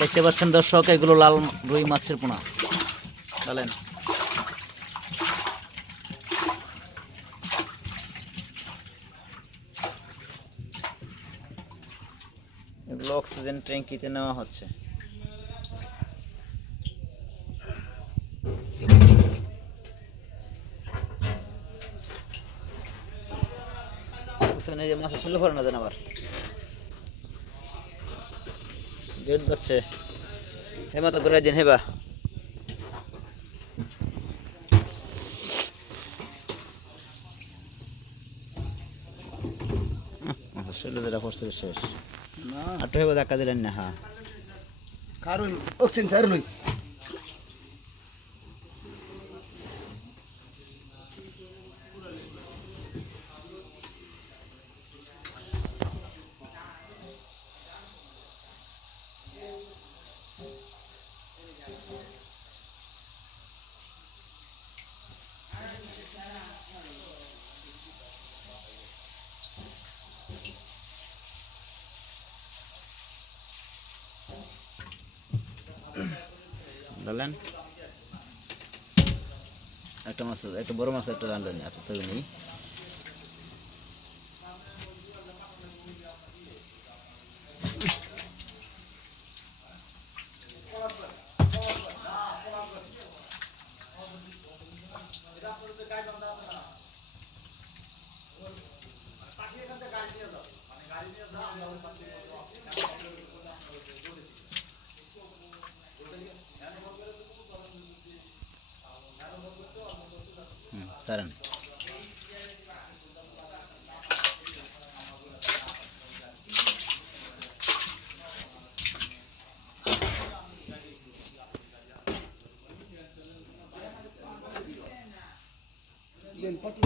দেখতে পাচ্ছেন দর্শক এগুলো লাল রুই মাছের পোনা। বলেন। এগুলো অক্সিজেন ট্যাঙ্কিতে নেওয়া হচ্ছে। ওখানে যে মাছের ছিল পরে না যেন আবার। গেট যাচ্ছে। হেমা তো করে দিন হেবা শেষ। না। আর তো হেবা ধাক্কা দিলেন না হ্যাঁ। কারণ অক্সিজেন চার বললেন একটা মাছ একটা বড় মাছ একটা রান্না এত ছবি নেই হুম, সারেন দেন পাটি